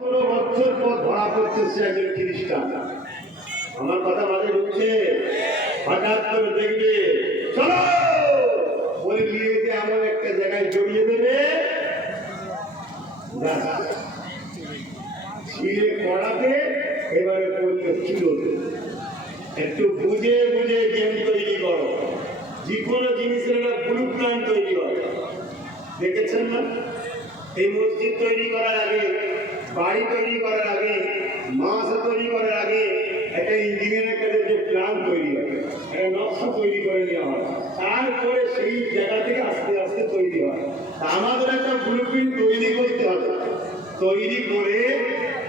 বছর পর ধরা পড়ছে সে একজন খ্রিস্টান। আমার কথা মাঝে ঢুকছে, হঠাৎ করে দেখবে চলো বলে নিয়ে যে এমন একটা জায়গায় জড়িয়ে দেবে, ছিঁড়ে কড়াতে এবারে পড়লে চুলোতে। একটু বুঝে বুঝে গেম তৈরি করো, যে কোনো জিনিসের একটা ব্লু প্ল্যান তৈরি করো। দেখেছেন না, এই মসজিদ তৈরি করার আগে, বাড়ি তৈরি করার আগে, মাছ তৈরি করার আগে একটা ইঞ্জিনিয়ারের কাছে যে প্ল্যান তৈরি হয়, একটা নকশা তৈরি করে নেওয়া হয়, তারপরে সেই জায়গা থেকে আস্তে আস্তে তৈরি হয়। আমাদের একটা ব্লু প্রিন্ট তৈরি করতে হবে, তৈরি করে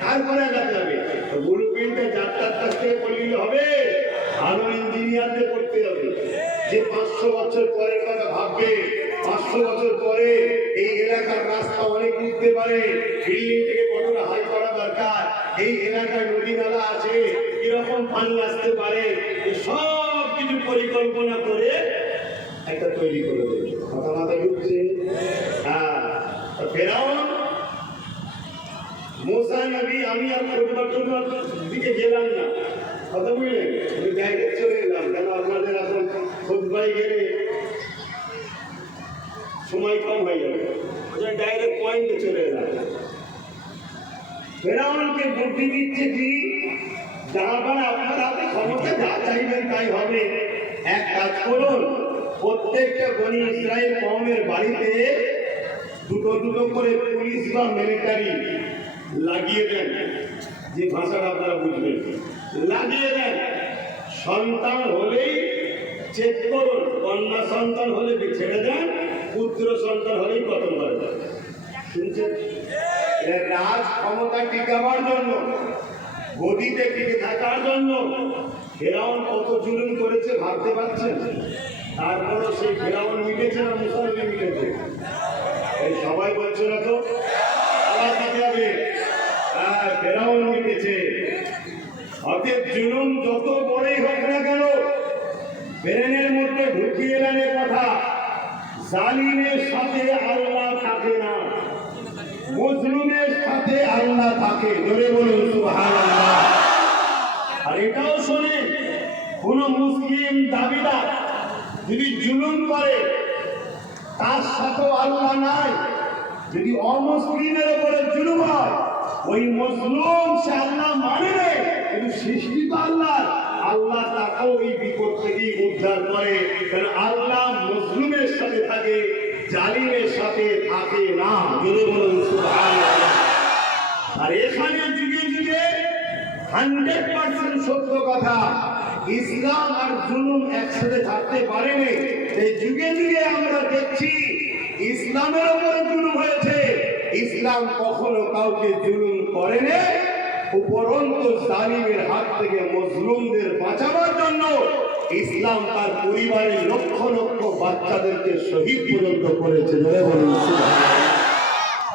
তারপরে আগাতে হবে। ব্লু প্রিন্টটা যাত্রার কাছ থেকে করলে হবে, ভালো ইঞ্জিনিয়ারদের করতে হবে। যে 500 বছর পরের কথা ভাববে, 500 বছর পরে এই এলাকার রাস্তা অনেক উঠতে পারে, বিল্ডিং থেকে কতটা হাই করা দরকার, এই এলাকায় নদী নালা আছে, কিরকম পানি আসতে পারে, সব কিছু পরিকল্পনা করে একটা তৈরি করে দেবে। কথা মাথায় ঢুকছে? হ্যাঁ। ফেরাউন, মুসা নবী, আমি আর পরিবর্তন দিকে গেলাম না, কথা বুঝলেন? আমি ডাইরেক্ট চলে এলাম, কেন আপনাদের এখন খুতবায় গেলে সময় কম হয়ে যাবে, ডাইরেক্ট পয়েন্টে চলে এলাম। ফেরাউনকে বুদ্ধি দিচ্ছে কি, যাবার আপনার হাতে ক্ষমতা, যা চাইবেন তাই হবে। এক কাজ করুন, প্রত্যেকটা বনি ইসরায়েল কওমের বাড়িতে দুটো দুটো করে পুলিশ বা মিলিটারি লাগিয়ে দেন। যে ভাষাটা আপনারা বুঝবেন, লাগিয়ে দেন। সন্তান হলেই চেক করুন, কন্যা সন্তান হলে ছেড়ে দেন, পুত্র সন্তান হলেই কতল করে দেন। শুনছেন? রাজ ক্ষমতা টিকাবার জন্য, গদিতে টিকে থাকার জন্য ফেরাউন কত জুলুম করেছে ভাবতে পারছেন? তারপরও সেই ফেরাউন মিটেছে না মুসা নবী মিটেছে? এই সবাই বলছে না তো, আবার কাজে হবে। হ্যাঁ, ফেরাউন মিটেছে। অতএব জুলুম যত বড়ই হোক না কেন, ব্রেনের মধ্যে ঢুকিয়ে নেন কথা, জালিমের সাথে আল্লাহ থাকে না, মজলুমের সাথে আল্লাহ থাকে। জোরে বলুন সুবহানাল্লাহ। আর এটাও শোনেন, কোন মুসলিম দাবিদার যদি জুলুম করে তার সাথেও আল্লাহ নাই। যদি অমুসলিমের উপরে জুলুম হয়, ওই মজলুম সে আল্লাহ মানে না, কিন্তু সৃষ্টি তো আল্লাহ, আল্লাহ তাকেও এই বিপদ থেকে উদ্ধার করে। কারণ আল্লাহ মজলুমের সাথে থাকে, জালিমের সাথে থাকে না। জোরে বলুন সুবহানাল্লাহ। আর এখানে যুগে যুগে 100% সত্য কথা, ইসলাম আর জুলুম একসাথে থাকতে পারেনি। এই যুগে যুগে আমরা দেখছি ইসলামের উপরে জুলুম হয়েছে, ইসলাম কখনো কাউকে জুলুম করেনি। উপরন্তু জালিমের হাত থেকে মজলুমদের বাঁচাবার জন্য ইসলাম তার পরিবারের লক্ষ লক্ষ বাচ্চাদেরকে শহীদ পর্যন্ত করেছে।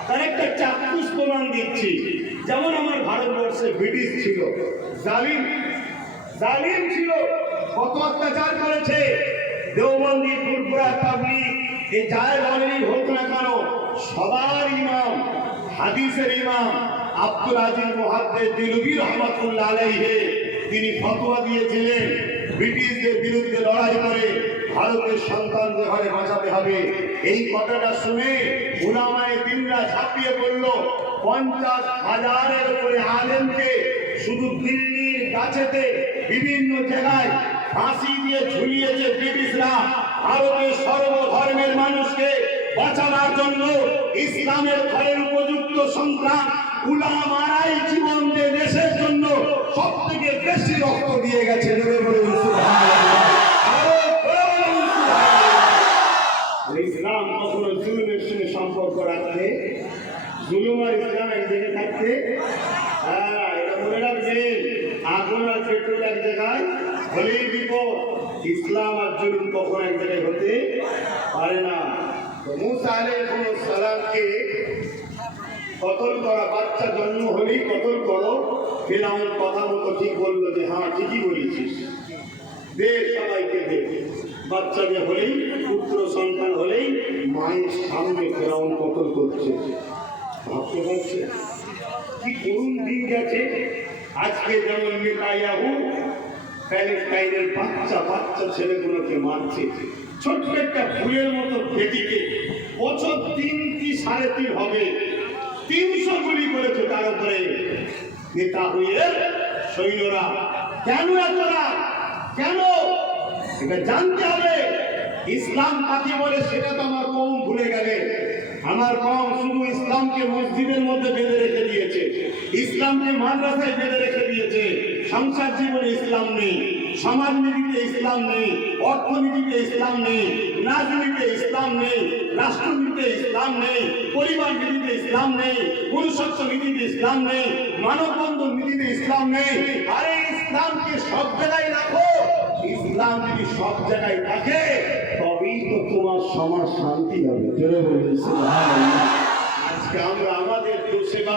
তার একটা চাক্ষুষ প্রমাণ দিচ্ছি। যেমন আমার ভারতবর্ষে ব্রিটিশ ছিল, জালিম ছিল, কত অত্যাচার করেছে। দেওবন্দি, ফুরফুরা, তাবলীগ, এই যাই বলেই হোক না কেন, সবার ইমাম, হাদিসের ইমাম আব্দুল আজিজ মুহাদ্দিস দিলবি রহমাতুল্লাহ আলাইহি, তিনি ফতোয়া দিয়েছিলেন ব্রিটিশদের বিরুদ্ধে লড়াই করে ভারতের সন্তানদের ঘরে বাঁচাতে হবে। এই কথাটা শুনে উলামায়ে দ্বীনরা ঝাঁপিয়ে পড়ল। 50,000-এর উপরে আলেমকে শুধু দিল্লির কাছেতে বিভিন্ন জায়গায় ফাঁসি দিয়ে ঝুলিয়েছে ব্রিটিশরা। ভারতের সর্বধর্মের মানুষকে বাঁচানোর জন্য, ইসলামের ঘরের উপযুক্ত সংগ্রাম উলামারাই জীবন দিয়ে দেশের জন্য সব থেকে বেশি রক্ত দিয়ে গেছে। ইসলাম কখনো জুলুমের সঙ্গে সম্পর্ক রাখতে, জুলুম আর ইসলাম এক জায়গায় থাকতে, হ্যাঁ এটা মনে রাখবেন। আগুন আর পেট্রোল এক জায়গায় হলেই বিপদ, ইসলাম আর জুলুম কখনো এক জায়গায় হতে পারে না। মুসা আলাইহিস সালামকে কতল করা, বাচ্চা জন্ম হলেই কতল করো। ফেরাউন কথা মতো ঠিক বললো যে হ্যাঁ ঠিকই বলেছিস, দে সবাইকে দে। বাচ্চা যে হলেই, পুত্র সন্তান হলেই মায়ের সামনে ফেরাউন কতল করছে। ভাবতে পারছে? কি করুণ দিন গেছে। আজকে যেমন নেতানিয়াহু প্যালেস্টাইনের বাচ্চা বাচ্চা ছেলেগুলোকে মারছে, ছোট্ট একটা ফুলের মতো বেটিকে বছর 3 কি 3.5 হবে 300 গুলি করেছে তার উপরে। নেতানিয়াহুর সৈন্যরা কেন এতটা, কেন এটা জানতে হবে। ইসলাম কাকে বলে সেটা তো আমার কম ভুলে গেলে। আমার কম শুধু ইসলামকে মসজিদের মধ্যে বেঁধে রেখে দিয়েছে, ইসলামকে মাদ্রাসায় বেঁধে রেখে দিয়েছে। সংসার জীবনে ইসলাম নেই, সমাজনীতিতে ইসলাম নেই, অর্থনীতিতে ইসলাম নেই, রাজনীতিতে ইসলাম নেই, রাষ্ট্রনীতিতে ইসলাম নেই, পরিবার নীতিতে ইসলাম নেই, পুরুষত্ব নীতিতে ইসলাম নেই, মানববন্ধন নীতিতে ইসলাম নেই। আরে ইসলামকে সব জায়গায় রাখো। ইসলাম যদি সব জায়গায় থাকে তবেই তো তোমার সমাজ শান্তি হবে। আজকে আমরা আমাদের সেবা